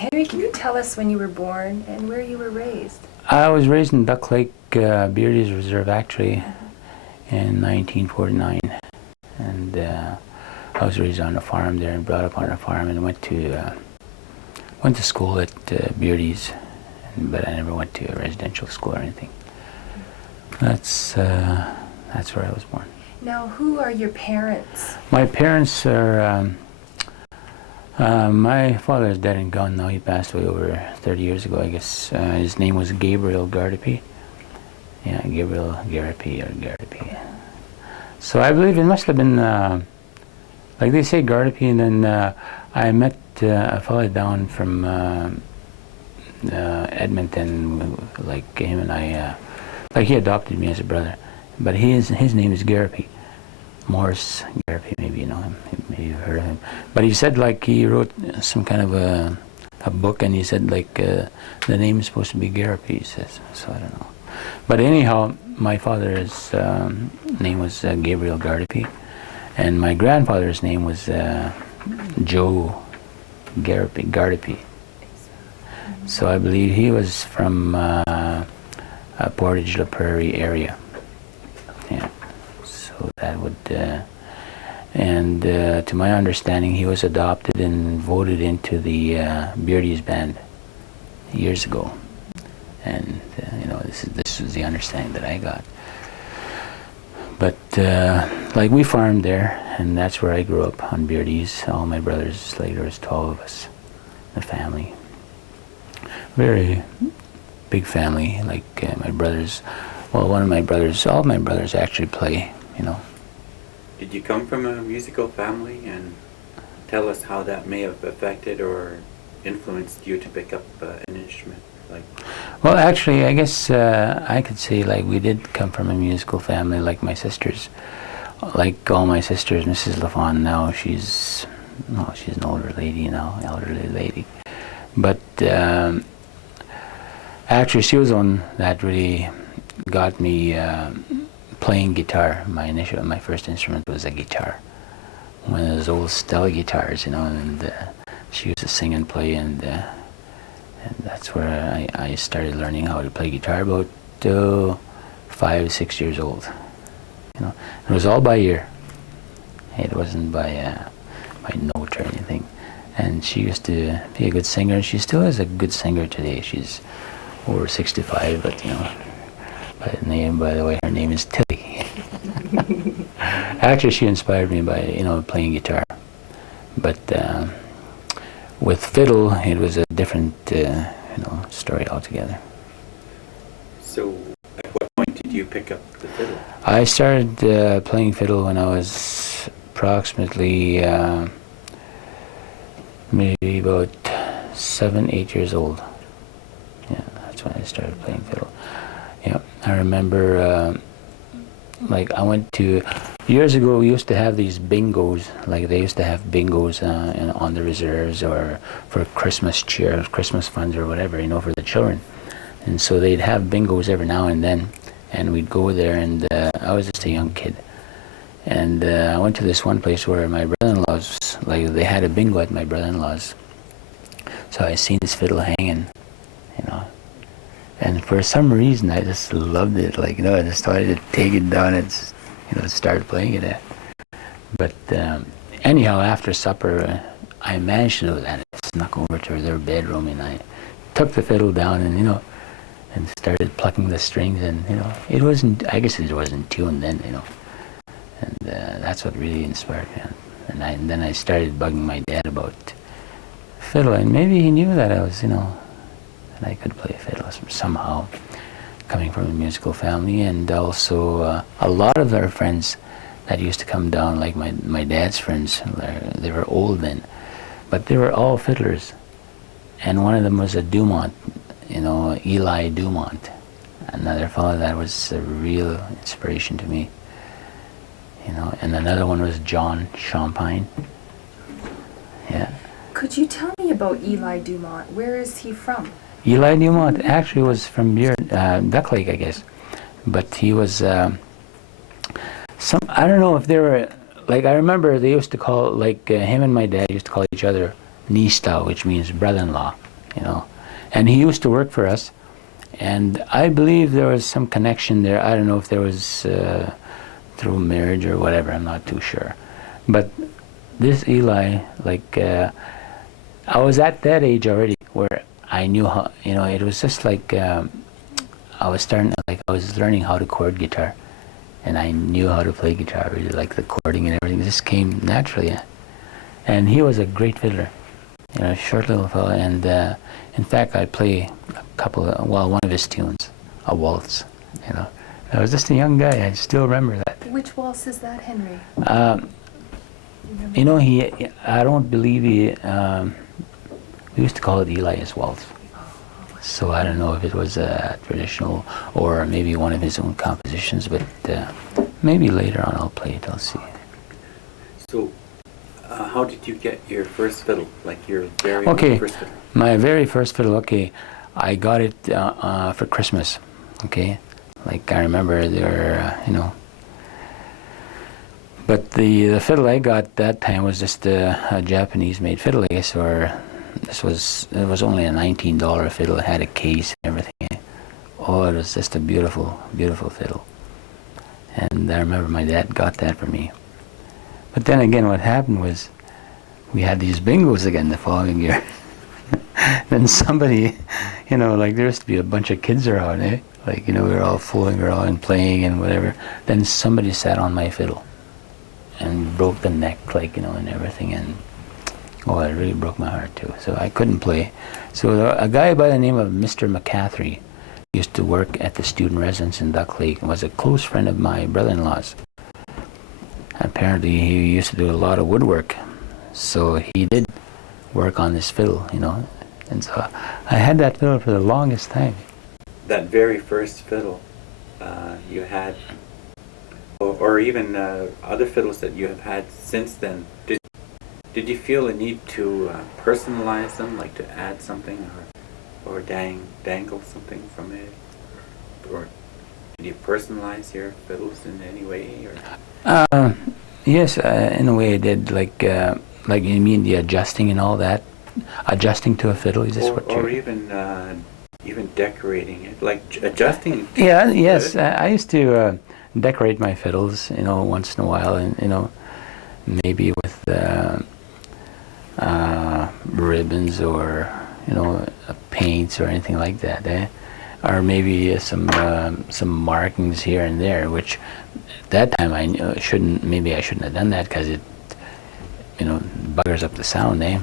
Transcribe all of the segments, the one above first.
Henry, can you tell us when you were born and where you were raised? I was raised in Duck Lake, Beardy's Reserve, actually, in 1949. And I was raised on a farm there and brought up on a farm, and went to school at Beardy's, but I never went to a residential school or anything. That's where I was born. Now, who are your parents? My parents are, my father is dead and gone now. He passed away over 30 years ago, I guess. His name was Gabriel Gardipy. Yeah, Gabriel Gardipy or Gardipy. So I believe it must have been, like they say, Gardipy, and then I met a fellow down from Edmonton, like him and I, like he adopted me as a brother. But his name is Gardipy. Morris Gardipy, maybe you know him, maybe you've heard of him. But he said like he wrote some kind of a book, and he said like the name is supposed to be Gardipy, he says, so I don't know. But anyhow, my father's name was Gabriel Gardipy, and my grandfather's name was Joe Gardipy. So I believe he was from Portage La Prairie area. Yeah, so that would, and to my understanding, he was adopted and voted into the Beardy's band years ago, and you know, this was the understanding that I got. But like we farmed there, and that's where I grew up on Beardy's. All my brothers, like there was 12 of us, the family. Very big family. Like my brothers. Well, one of my brothers, all of my brothers actually play, you know. Did you come from a musical family, and tell us how that may have affected or influenced you to pick up an instrument? Like, well, actually, I guess I could say like we did come from a musical family, like my sisters. Like all my sisters, Mrs. LaFawn now, she's an older lady now, elderly lady. But actually, she was the one that really got me playing guitar. My first instrument was a guitar, one of those old Stella guitars, you know. And she used to sing and play, and that's where I started learning how to play guitar about 5, 6 years old. You know, it was all by ear. It wasn't by note or anything. And she used to be a good singer. She still is a good singer today. She's over 65, but you know, by the way, her name is Tilly. Actually, she inspired me by, you know, playing guitar. But with fiddle, it was a different, you know, story altogether. so at what point did you pick up the fiddle? I started playing fiddle when I was approximately maybe about 7, 8 years old. Yeah, that's when I started playing fiddle. Yeah, I remember, like I went to, years ago we used to have these bingos, like they used to have bingos on the reserves, or for Christmas cheer, Christmas funds or whatever, you know, for the children. And so they'd have bingos every now and then, and we'd go there, and I was just a young kid. And I went to this one place where my brother-in-law's, like they had a bingo at my brother-in-law's. So I seen this fiddle hanging, you know. And for some reason, I just loved it. Like, you know, I just started to take it down and, you know, start playing it. But anyhow, after supper, I managed to do that. I snuck over to their bedroom, and I took the fiddle down, and, you know, and started plucking the strings, and, you know, it wasn't, I guess it wasn't tuned then, you know. And that's what really inspired me. And then I started bugging my dad about fiddle, and maybe he knew that I was, you know, that I could play fiddle somehow, coming from a musical family. And also a lot of our friends that used to come down, like my dad's friends, they were old then, but they were all fiddlers. And one of them was a Dumont, you know, Eli Dumont, another fellow that was a real inspiration to me, you know. And another one was John Champagne. Yeah. Could you tell me about Eli Dumont? Where is he from? Eli Dumont actually was from Duck Lake, I guess, but he was I don't know if they were, like, I remember they used to call, like him and my dad used to call each other Nista, which means brother-in-law. you know. And he used to work for us, and I believe there was some connection there. I don't know if there was through marriage or whatever, I'm not too sure. But this Eli, like, I was at that age already where I knew how, you know, it was just like I was learning how to chord guitar, and I knew how to play guitar. I really like the chording and everything. It just came naturally. And he was a great fiddler, you know, short little fella. And in fact, I play one of his tunes, a waltz, you know. I was just a young guy. I still remember that. Which waltz is that, Henry? You know, I don't believe we used to call it Eli's waltz. So I don't know if it was a traditional or maybe one of his own compositions, but maybe later on I'll play it, I'll see. So, how did you get your first fiddle? Like your very first fiddle? My very first fiddle, okay. I got it for Christmas, okay. Like I remember there, you know. But the fiddle I got that time was just a Japanese-made fiddle, I guess, or it was only a $19 fiddle. It had a case and everything. Oh, it was just a beautiful, beautiful fiddle. And I remember my dad got that for me. But then again, what happened was we had these bingos again the following year. Then somebody, you know, like there used to be a bunch of kids around, eh? Like, you know, we were all fooling around and playing and whatever. Then somebody sat on my fiddle and broke the neck, like, you know, and everything. And oh, it really broke my heart too. So I couldn't play. So a guy by the name of Mr. McCaffrey used to work at the student residence in Duck Lake and was a close friend of my brother-in-law's. Apparently he used to do a lot of woodwork. So he did work on this fiddle, you know. And so I had that fiddle for the longest time. That very first fiddle you had, or even other fiddles that you have had since then, did you feel a need to personalize them, like to add something or dangle something from it? Or did you personalize your fiddles in any way? Or? Yes, in a way I did. Like you mean the adjusting and all that? Adjusting to a fiddle, is this what you're... Or even decorating it, like adjusting. Yeah, yes. I used to decorate my fiddles, you know, once in a while, and you know, maybe with ribbons or you know, paints or anything like that, eh? Or maybe some markings here and there, which at that time I shouldn't have done that because it, you know, buggers up the sound, eh?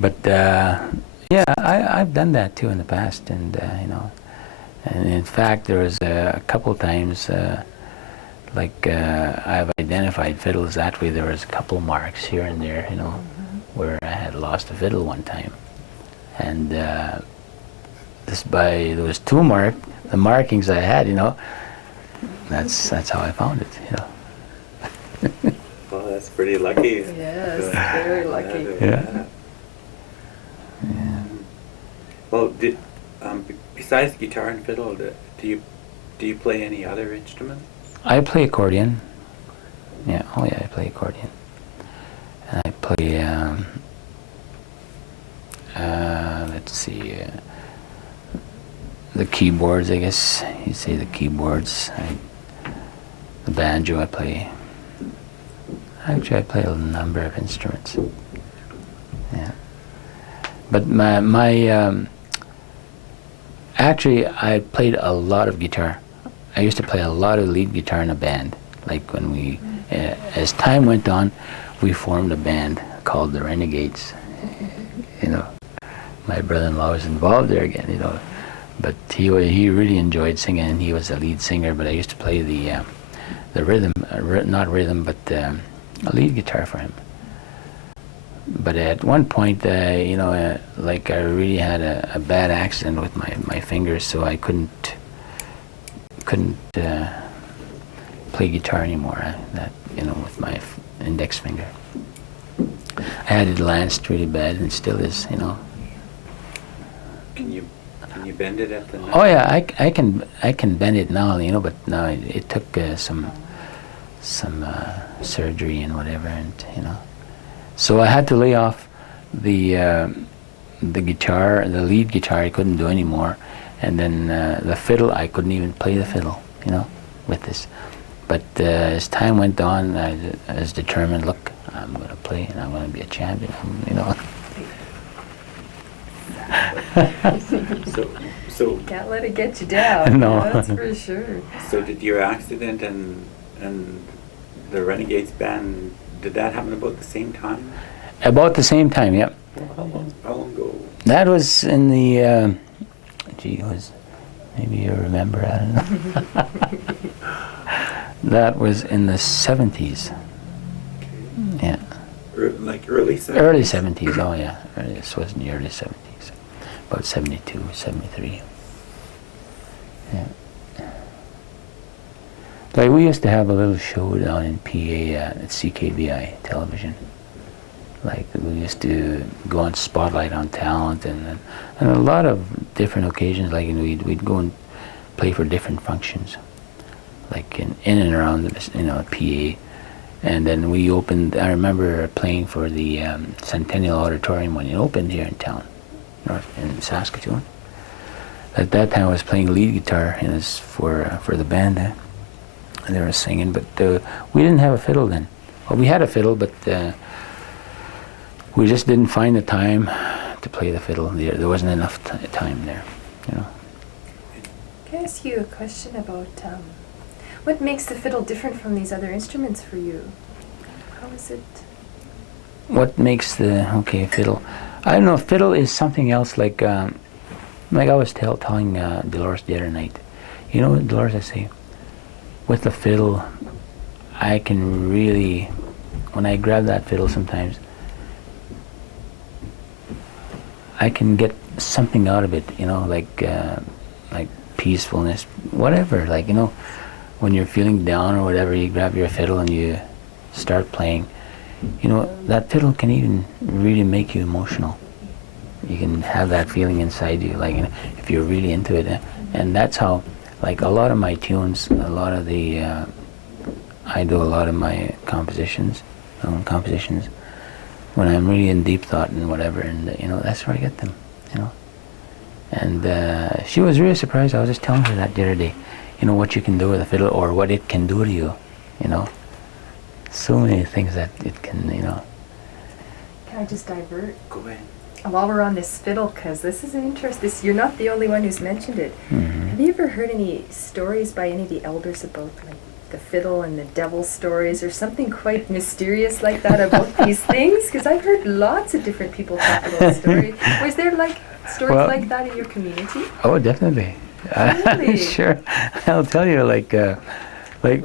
But yeah, I've done that too in the past, and you know, and in fact there was a couple times like I've identified fiddles that way. There was a couple marks here and there, you know, where I had lost a fiddle one time, and just by those the markings I had, you know, that's how I found it, you know. Well, that's pretty lucky. Yes, very lucky. Yeah. Well, besides guitar and fiddle, do you play any other instrument? I play accordion. Yeah, oh yeah, I play accordion. And I play, let's see, the keyboards, I guess you'd say the keyboards. The banjo I play. Actually, I play a number of instruments. Yeah. But actually, I played a lot of guitar. I used to play a lot of lead guitar in a band. Like when we, as time went on, we formed a band called the Renegades. You know, my brother-in-law was involved there again, you know. But he really enjoyed singing, and he was a lead singer. But I used to play the rhythm, not rhythm, but a lead guitar for him. But at one point, you know, like I really had a bad accident with my fingers, so I couldn't play guitar anymore. That, you know, with my index finger, I had it lanced really bad, and it still is, you know. Can you bend it at the neck? Oh yeah, I can bend it now, you know, but no, it took some surgery and whatever, and you know. So I had to lay off the the guitar, the lead guitar, I couldn't do anymore, and then the fiddle, I couldn't even play the fiddle, you know, with this. But as time went on, I was determined. Look, I'm going to play, and I'm going to be a champion. You know. So Can't let it get you down. No. That's for sure. So did your accident and the Renegades band, did that happen about the same time? About the same time, yep. How long ago? That was in the, maybe you remember, I don't know. That was in the 70s. Yeah. Like early 70s? Early 70s, oh yeah. This was in the early 70s. About 72, 73. Yeah. Like we used to have a little show down in PA at CKBI television. Like we used to go on Spotlight on Talent and a lot of different occasions. Like we'd go and play for different functions, like in and around PA. And then we opened. I remember playing for the Centennial Auditorium when it opened here in town, north in Saskatoon. At that time, I was playing lead guitar, and it's for the band. And they were singing, but we didn't have a fiddle then. Well, we had a fiddle, but we just didn't find the time to play the fiddle. There wasn't enough time there, you know. Can I ask you a question about what makes the fiddle different from these other instruments for you? How is it? What makes the fiddle? I don't know. Fiddle is something else. Like I was telling Dolores the other night. You know, Dolores, I say, with the fiddle, I can really, when I grab that fiddle sometimes, I can get something out of it. You know, like peacefulness, whatever. Like, you know, when you're feeling down or whatever, you grab your fiddle and you start playing. You know, that fiddle can even really make you emotional. You can have that feeling inside you, like, you know, if you're really into it. And that's how, like, a lot of my tunes, a lot of the, I do a lot of my compositions when I'm really in deep thought and whatever, and, you know, that's where I get them, you know. And she was really surprised. I was just telling her that the other day, you know, what you can do with a fiddle or what it can do to you, you know. So many things that it can, you know. Can I just divert? Go ahead. While we're on this fiddle, because this is an interest. You're not the only one who's mentioned it. Mm-hmm. Have you ever heard any stories by any of the elders about like the fiddle and the devil stories, or something quite mysterious like that about these things? Because I've heard lots of different people talk about the story. Was there like stories like that in your community? Oh, definitely. Really? Sure. I'll tell you, like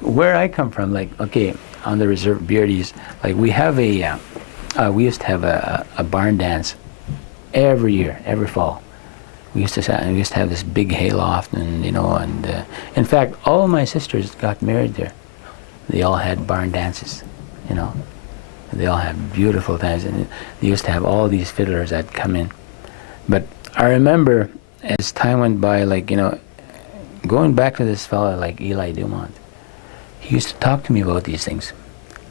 where I come from, like, okay, on the Reserve Beardies, like we have we used to have a barn dance every year, every fall. We used to have this big hayloft, and, you know, and in fact, all of my sisters got married there. They all had barn dances, you know. They all had beautiful times, and they used to have all these fiddlers that come in. But I remember, as time went by, like, you know, going back to this fella like Eli Dumont, he used to talk to me about these things.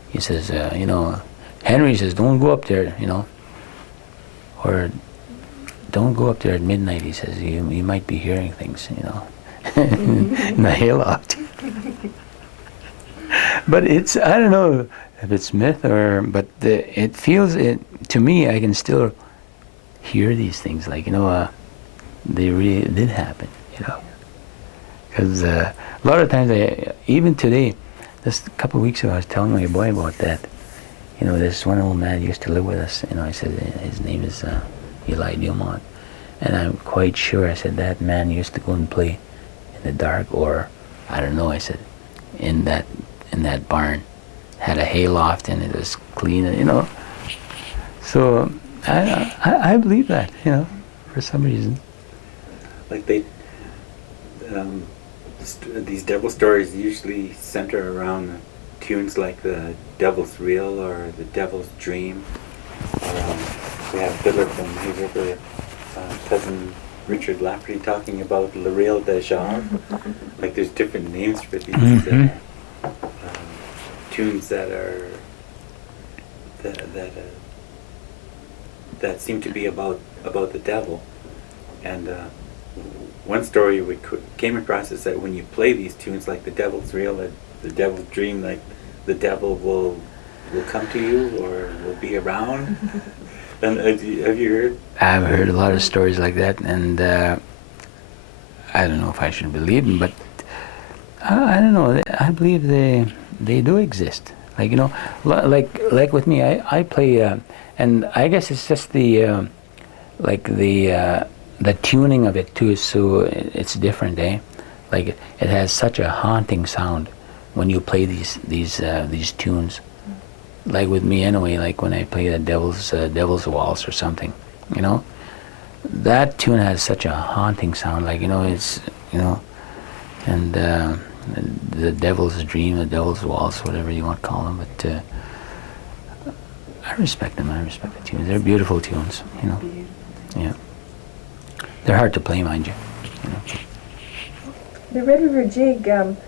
He says, you know, Henry says, don't go up there, you know, or don't go up there at midnight. He says, you might be hearing things, you know, in the hayloft. But it's, I don't know if it's myth but it feels, to me, I can still hear these things, like, you know, they really did happen, you know. Because a lot of times, even today, just a couple of weeks ago, I was telling my boy about that. You know, this one old man used to live with us. You know, I said, his name is Eli Dumont. And I'm quite sure, I said, that man used to go and play in the dark, or, I don't know, I said, in that barn. Had a hayloft and it was clean, you know. So, I believe that, you know, for some reason. Like these devil stories usually center around tunes like the Devil's Reel or the Devil's Dream. We have Fiddler from Red River, cousin Richard Lafferty, talking about Le Reel de Jave. Like, there's different names for these tunes that are that seem to be about about the devil, and one story we came across is that when you play these tunes like the devil's real, that the devil's dream, like the devil will come to you or will be around. And have you heard? I've heard a lot of stories like that, and I don't know if I should believe them, but I don't know. I believe they do exist. Like, you know, like with me, I play, and I guess it's just the the tuning of it too. So it's different, eh? Like it has such a haunting sound when you play these tunes. Like with me anyway, like when I play the Devil's Waltz or something, you know, that tune has such a haunting sound. Like, you know, it's, you know, and the Devil's Dream, the Devil's Waltz, whatever you want to call them. But I respect them. I respect the tunes. They're beautiful tunes, you know. Yeah. They're hard to play, mind you. You know. The Red River Jig,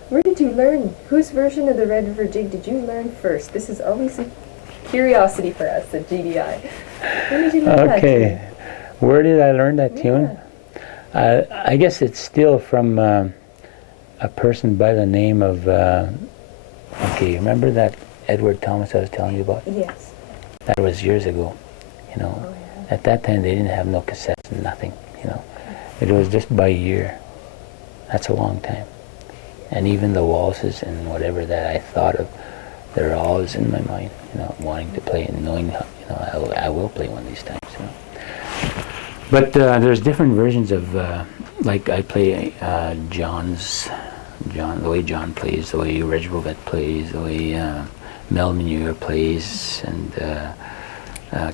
where did you learn? Whose version of the Red River Jig did you learn first? This is always a curiosity for us at GDI. When did you learn that tune? Where did I learn that tune? I guess it's still from a person by the name of, okay, remember that Edward Thomas I was telling you about? Yes. That was years ago, you know. Oh, yeah. At that time they didn't have no cassettes and nothing, you know. It was just by ear. That's a long time. And even the waltzes and whatever that I thought of, they're always in my mind, you know, wanting to play and knowing, how, you know, I will play one of these times, you know. But there's different versions of, like I play the way John plays, the way Reginald plays, the way Mel Manure plays, and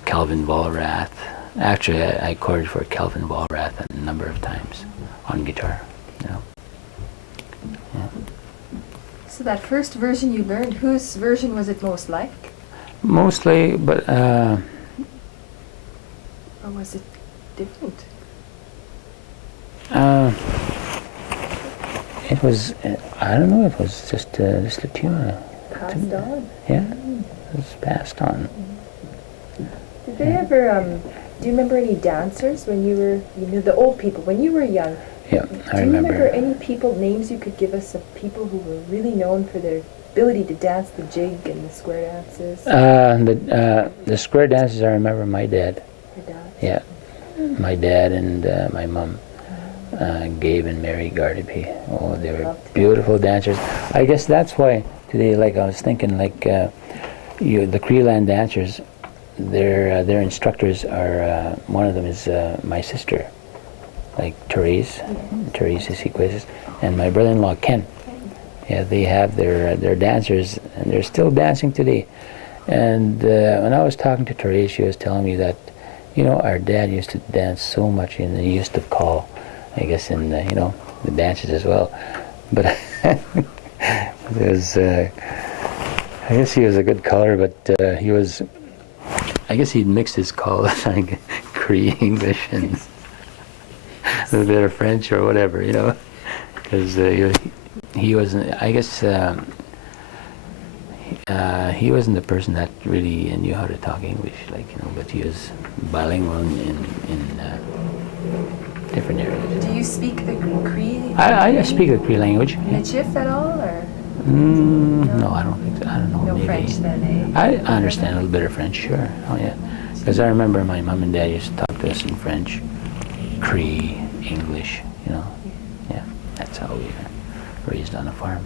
Calvin Vollrath. Actually, I chorded for Calvin Vollrath a number of times on guitar, you know. Yeah. So that first version you learned, whose version was it most like? Mostly, but Or was it different? it was, I don't know, it was just a tune. Passed on? Yeah, it was passed on. Did they ever, do you remember any dancers when you were, you know, the old people, when you were young? Yeah, I remember. Do you remember any people, names you could give us of people who were really known for their ability to dance the jig and the square dances? The square dances, I remember my dad. Your dad? Yeah, my dad and my mom, Gabe and Mary Gardipy. Oh, they were beautiful dancers. I guess that's why today, like I was thinking, like the Creeland dancers, their instructors are, one of them is my sister, like Therese Isiquezes, and my brother-in-law Ken. Yeah, they have their dancers, and they're still dancing today. And when I was talking to Therese, she was telling me that, you know, our dad used to dance so much, and he used to call, I guess, in you know, the dances as well. But it was, I guess he was a good caller, but he was, I guess he'd mixed his call with like Cree English and a bit of French or whatever, you know, because he wasn't, I guess, he wasn't the person that really knew how to talk English, like, you know, but he was bilingual in different areas. Do you speak the Cree? I speak the Cree language. Michif at all, or? No, I don't think so. I don't know. No maybe. French then, eh? I understand a little bit of French, sure. Oh yeah, because I remember my mom and dad used to talk to us in French, Cree, English. You know, yeah, that's how we were raised on a farm.